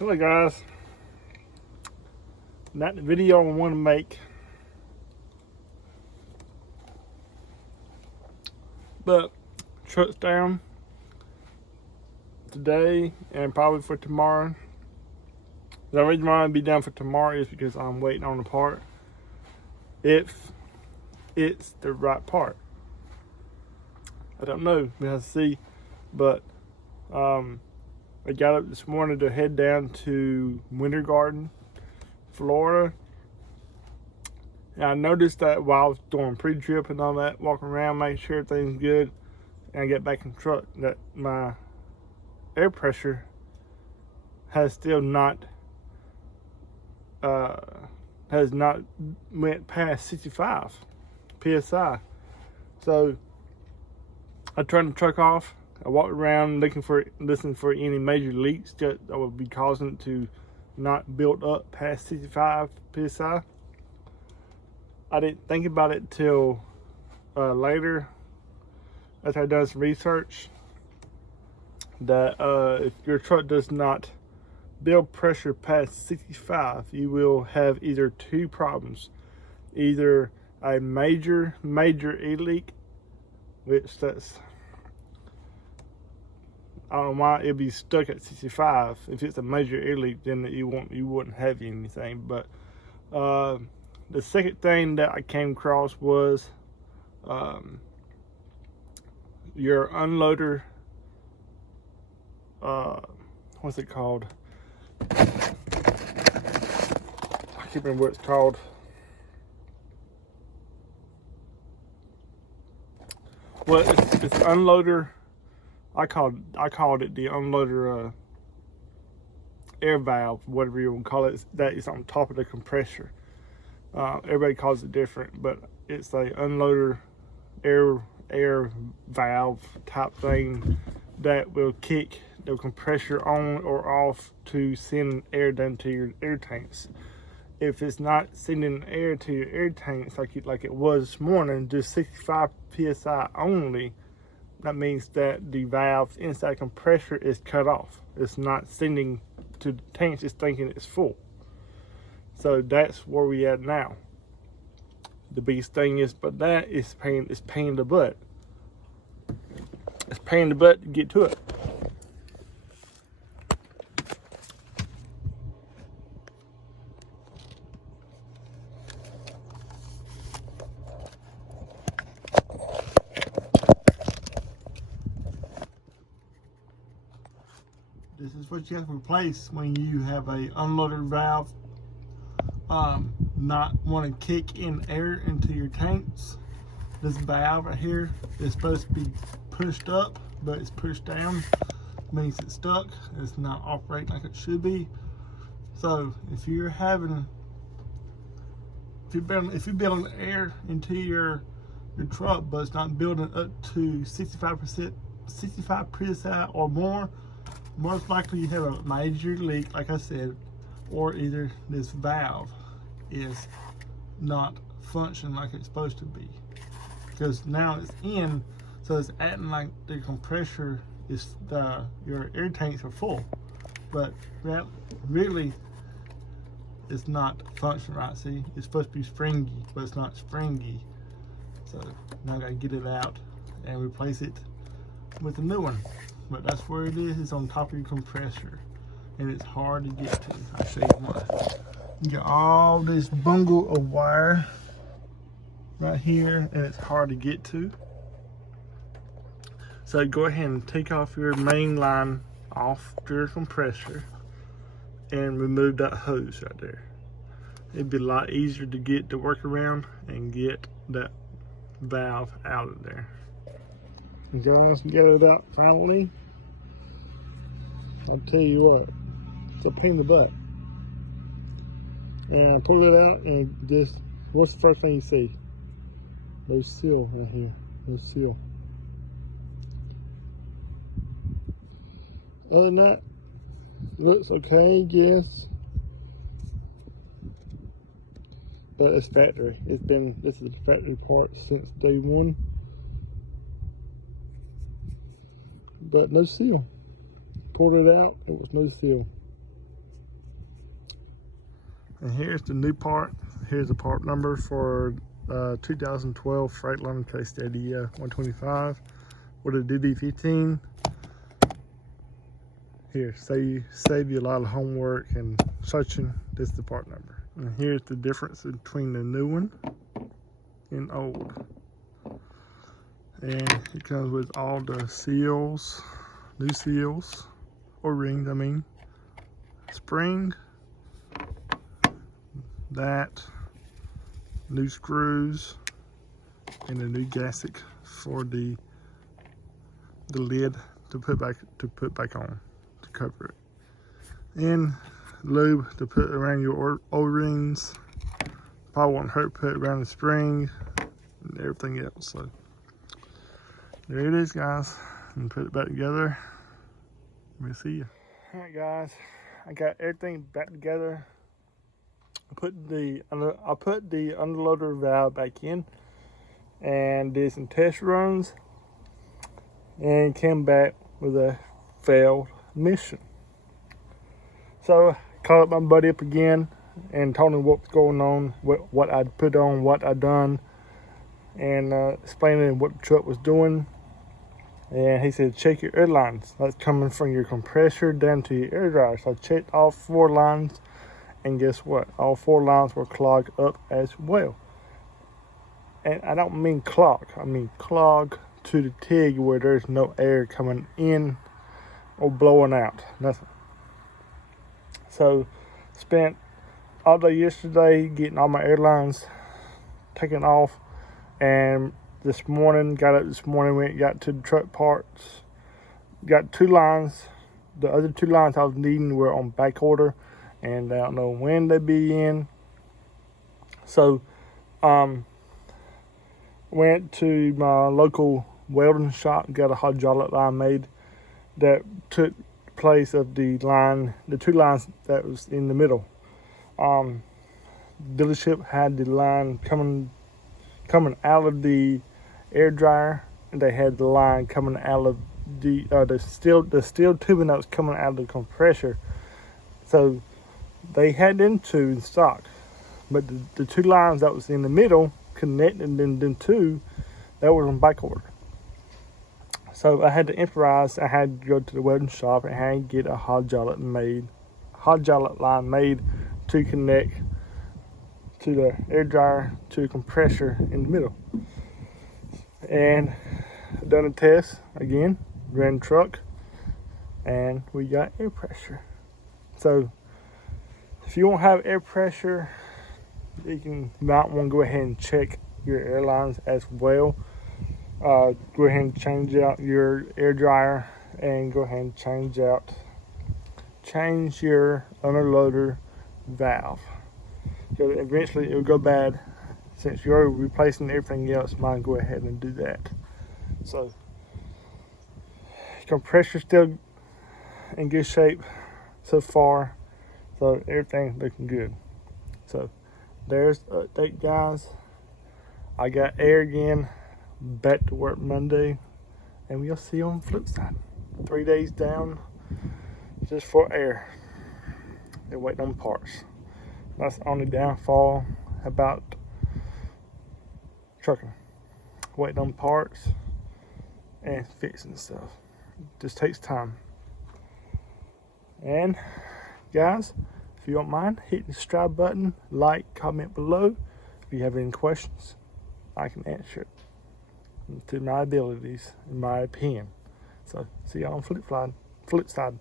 Hello guys, not the video I want to make, but truck's down today and probably for tomorrow. The reason why I'll be down for tomorrow is because I'm waiting on the part. If it's the right part, I don't know, we have to see, but I got up this morning to head down to Winter Garden, Florida. And I noticed that while I was doing pre-trip and all that, walking around, making sure everything's good, and I get back in the truck, that my air pressure has still not went past 65 psi. So I turned the truck off. I walked around listening for any major leaks that would be causing it to not build up past 65 psi. I didn't think about it till later, after I done some research, that if your truck does not build pressure past 65, you will have either two problems: either a major air leak, which that's, I don't know why it'd be stuck at 65. If it's a major air leak, then you wouldn't have anything. But the second thing that I came across was your unloader. What's it called? I can't remember what it's called. Well, it's unloader. I called it the unloader air valve, whatever you want to call it. That is on top of the compressor. Everybody calls it different, but it's a unloader air valve type thing that will kick the compressor on or off to send air down to your air tanks. If it's not sending air to your air tanks like it was this morning, just 65 psi only, that means that the valve inside compressor is cut off. It's not sending to the tanks, it's thinking it's full. So that's where we at now. The biggest thing is, but that is pain in the butt. It's pain in the butt to get to it. This is what you have to replace when you have a unloader valve not want to kick in air into your tanks. This valve right here is supposed to be pushed up, but it's pushed down. It means it's stuck. It's not operating like it should be. So if you're building air into your truck, but it's not building up to 65 psi or more, most likely you have a major leak, like I said, or either this valve is not functioning like it's supposed to be. Because now it's in, so it's acting like the compressor is your air tanks are full, but that really it's not functioning right. See, it's supposed to be springy, but it's not springy. So now I gotta get it out and replace it with a new one. But that's where it is. It's on top of your compressor, and it's hard to get to. I'll show you why. You got all this bungle of wire right here, and it's hard to get to. So go ahead and take off your main line off your compressor and remove that hose right there. It'd be a lot easier to get the work around and get that valve out of there. Guys, get it out finally. I'll tell you what, it's a pain in the butt. And I pull it out, and just, what's the first thing you see? No seal right here, no seal. Other than that, looks okay, yes. But it's factory. This is the factory part since day one. But no seal. Pulled it out, it was no seal. And here's the new part. Here's the part number for 2012 Freightliner Case Steady 125 with a DD15. Here, save you a lot of homework and searching. This is the part number. And here's the difference between the new one and old. And it comes with all the seals, new seals, or rings, I mean. Spring, that, new screws, and a new gasket for the lid to put back on to cover it, and lube to put around your O-rings. Probably won't hurt, put around the spring and everything else. So there it is, guys, and put it back together. We'll see you. All right, guys, I got everything back together. I put the underloader valve back in and did some test runs and came back with a failed mission. So I called up my buddy up again and told him what was going on, what I'd put on, what I'd done, and explaining what the truck was doing. And he said, check your air lines. That's coming from your compressor down to your air dryer. So I checked all 4 lines, and guess what? All 4 lines were clogged up as well. And I don't mean clog. I mean clog to the TIG where there's no air coming in or blowing out. Nothing. So spent all day yesterday getting all my air lines taken off, and this morning, got up this morning, went got to the truck parts, got 2 lines. The other 2 lines I was needing were on back order, and I don't know when they'll be in. So went to my local welding shop, got a hydraulic line made that took place of the 2 lines that was in the middle. Dealership had the line coming out of the air dryer, and they had the line coming out of the steel tubing that was coming out of the compressor. So they had them 2 in stock, but the 2 lines that was in the middle connected them 2 that were on back order. So I had to improvise. I had to go to the welding shop and had to get a hydraulic line made to connect to the air dryer to the compressor in the middle. And done a test again, ran the truck, and we got air pressure. So if you won't have air pressure, you might want to go ahead and check your airlines as well. Go ahead and change out your air dryer, and go ahead and change your underloader valve. So eventually it will go bad. Since you're replacing everything else, might go ahead and do that. So compressor still in good shape so far, so everything's looking good. So there's the update, guys. I got air again, back to work Monday, and we'll see you on the flip side. 3 days down just for air and waiting on parts. That's the only downfall about trucking, waiting on parts and fixing stuff. Just takes time. And guys, if you don't mind, hit the subscribe button, like, comment below. If you have any questions, I can answer it to my abilities, in my opinion. So see y'all on flip side.